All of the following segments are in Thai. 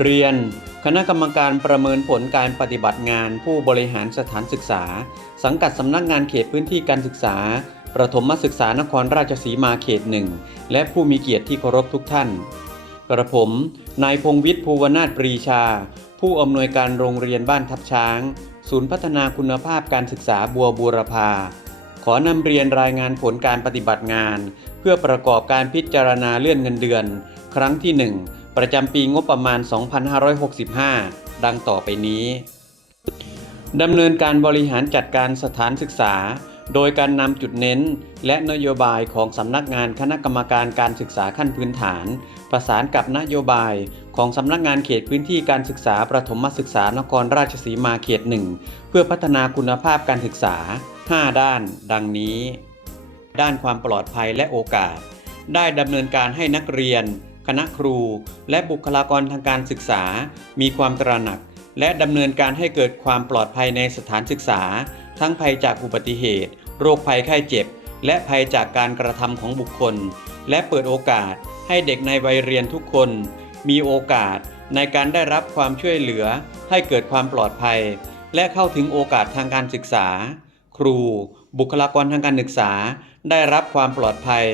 เรียน คณะกรรมการประเมินผลการปฏิบัติงานผู้บริหารสถานศึกษา สังกัดสำนักงานเขตพื้นที่การศึกษา ประถมศึกษานครราชสีมาเขตหนึ่งและผู้มีเกียรติที่เคารพทุกท่าน กระผม นายพงวิทย์ภูวนาถปรีชา ผู้อำนวยการโรงเรียนบ้านทับช้าง ศูนย์พัฒนาคุณภาพการศึกษาบัวบูรพาขอนำเรียนรายงานผลการปฏิบัติงาน เพื่อประกอบการพิจารณาเลื่อนเงินเดือน ครั้งที่ 1 ประจำปีงบประมาณ 2565 ดังต่อไปนี้ ดำเนินการบริหารจัดการสถานศึกษา โดยการนำจุดเน้น และนโยบายของสำนักงานคณะกรรมการการศึกษาขั้นพื้นฐาน ประสานกับนโยบายของสำนักงานเขตพื้นที่การศึกษาประถมศึกษานครราชสีมาเขตหนึ่งเพื่อพัฒนาคุณภาพการศึกษา 5 ด้าน ดังนี้ ด้านความปลอดภัยและโอกาส ได้ดำเนินการให้นักเรียน คณะครู และบุคลากรทางการศึกษา มีความตระหนัก และดำเนินการให้เกิดความปลอดภัยในสถานศึกษา ทั้งภัยจากอุบัติเหตุ โรคภัยไข้เจ็บ และภัยจากการกระทำของบุคคล และเปิดโอกาสให้เด็กในวัยเรียนทุกคน มีโอกาสในการได้รับความช่วยเหลือ ให้เกิดความปลอดภัย และเข้าถึงโอกาสทางการศึกษา ครู บุคลากรทางการศึกษา ได้รับความปลอดภัย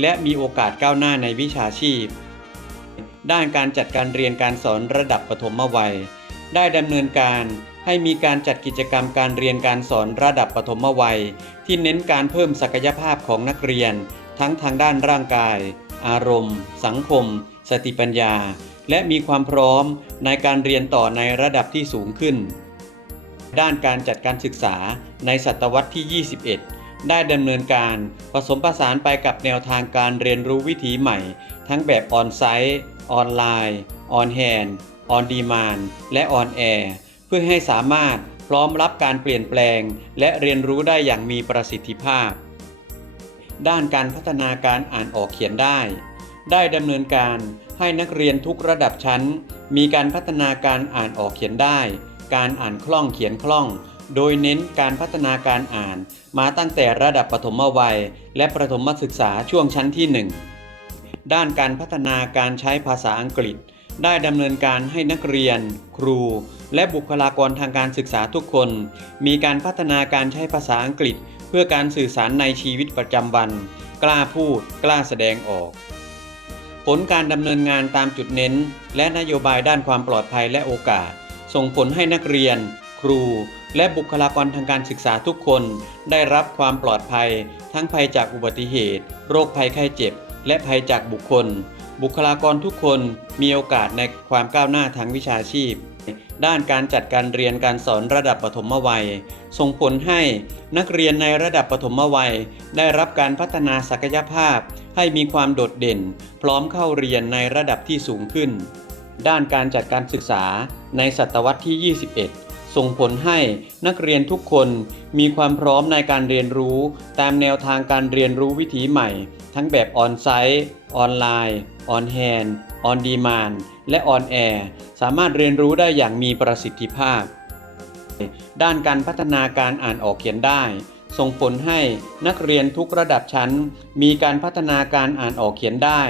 และมีโอกาสก้าวหน้าในวิชาชีพ ด้านการจัดการเรียนการสอนระดับปฐมวัย ได้ดำเนินการให้มีการจัดกิจกรรมการเรียนการสอนระดับปฐมวัย ที่เน้นการเพิ่มศักยภาพของนักเรียน ทั้งทางด้านร่างกาย อารมณ์ สังคม สติปัญญา และมีความพร้อมในการเรียนต่อในระดับที่สูงขึ้น ด้านการจัดการศึกษาในศตวรรษที่ 21 ได้ดำเนินการผสมผสานไปกับแนวทางการเรียนรู้วิถีใหม่ ทั้งแบบออนไซต์ ออนไลน์ออนแฮนด์ออนดีมานและออนแอร์เพื่อให้สามารถพร้อมรับการเปลี่ยนแปลง และเรียนรู้ได้อย่างมีประสิทธิภาพ ด้านการพัฒนาการอ่านออกเขียนได้ ได้ดำเนินการให้นักเรียนทุกระดับชั้น มีการพัฒนาการอ่านออกเขียนได้ การอ่านคล่องเขียนคล่อง โดยเน้นการพัฒนาการอ่าน มาตั้งแต่ระดับปฐมวัย และประถมศึกษาช่วงชั้นที่ 1 ด้านการพัฒนาการใช้ภาษาอังกฤษ ได้ดำเนินการให้นักเรียน ครู และบุคลากรทางการศึกษาทุกคน มีการพัฒนาการใช้ภาษาอังกฤษ เพื่อการสื่อสารในชีวิตประจำวัน กล้าพูด กล้าแสดงออก ผลการดำเนินงานตามจุดเน้น และนโยบายด้านความปลอดภัยและโอกาส ส่งผลให้นักเรียน ครูและบุคลากรทางการศึกษาทุกคน ได้รับความปลอดภัย ทั้งภัยจากอุบัติเหตุ โรคภัยไข้เจ็บ และภัยจากบุคคล บุคลากรทุกคนมีโอกาสในความก้าวหน้าทางวิชาชีพ ด้านการจัดการเรียนการสอนระดับปฐมวัย ส่งผลให้นักเรียนในระดับปฐมวัย ได้รับการพัฒนาศักยภาพ ให้มีความโดดเด่น พร้อมเข้าเรียนในระดับที่สูงขึ้น ด้านการจัดการศึกษาในศตวรรษที่ 21ส่งผลให้นักเรียนทุกคนมีความพร้อมในการเรียนรู้ ตามแนวทางการเรียนรู้วิถีใหม่ ทั้งแบบออนไซต์ออนไลน์ออนแฮนด์ออนดีมานและออนแอร์สามารถเรียนรู้ได้อย่างมีประสิทธิภาพ ด้านการพัฒนาการอ่านออกเขียนได้ ส่งผลให้นักเรียนทุกระดับชั้น มีการพัฒนาการอ่านออกเขียนได้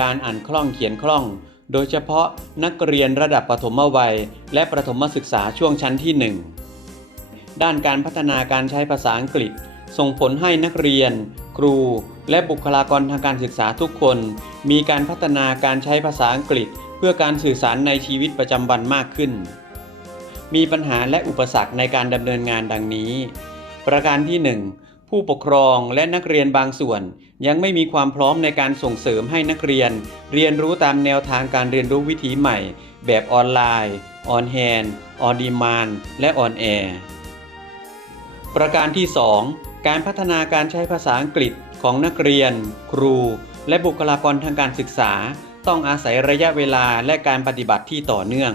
การอ่านคล่องเขียนคล่องโดยเฉพาะนักเรียนระดับปฐมวัย และประถมศึกษาช่วงชั้นที่ 1 ด้านการพัฒนาการใช้ภาษาอังกฤษ ส่งผลให้นักเรียน ครู และบุคลากรทางการศึกษาทุกคน มีการพัฒนาการใช้ภาษาอังกฤษ เพื่อการสื่อสารในชีวิตประจำวันมากขึ้น มีปัญหาและอุปสรรคในการดำเนินงานดังนี้ ประการที่ 1 ผู้ปกครองและนักเรียนบางส่วน ยังไม่มีความพร้อมในการส่งเสริมให้นักเรียน เรียนรู้ตามแนวทางการเรียนรู้วิถีใหม่ แบบออนไลน์ออนแฮนออนดีมานและออนแอร์ประการที่ 2 การพัฒนาการใช้ภาษาอังกฤษ ของนักเรียน ครู และบุคลากรทางการศึกษา ต้องอาศัยระยะเวลาและการปฏิบัติที่ต่อเนื่อง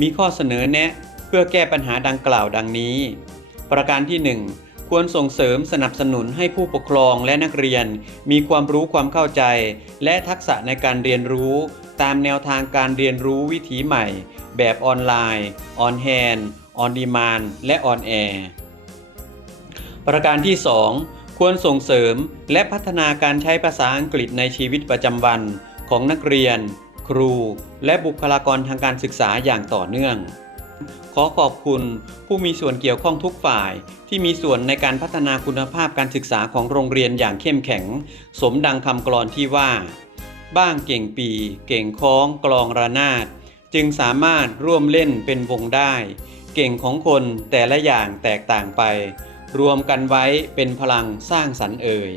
มีข้อเสนอแนะเพื่อแก้ปัญหาดังกล่าวดังนี้ ประการที่ 1 ควรส่งเสริมสนับสนุนให้ผู้ปกครองและนักเรียน มีความรู้ความเข้าใจ และทักษะในการเรียนรู้ ตามแนวทางการเรียนรู้วิถีใหม่ แบบออนไลน์ออนแฮนด์ออนดีมานและออนแอร์ประการที่ 2 ควรส่งเสริมและพัฒนาการใช้ภาษาอังกฤษในชีวิตประจำวันของนักเรียน ครู และบุคลากรทางการศึกษาอย่างต่อเนื่อง ขอขอบคุณผู้มีส่วนเกี่ยวข้องทุกฝ่าย ที่มีส่วนในการพัฒนาคุณภาพการศึกษาของโรงเรียนอย่างเข้มแข็ง สมดังคำกลอนที่ว่า บ้างเก่งปี เก่งคล้องกลองระนาด จึงสามารถร่วมเล่นเป็นวงได้ เก่งของคนแต่ละอย่างแตกต่างไป รวมกันไว้เป็นพลังสร้างสรรค์เอ่ย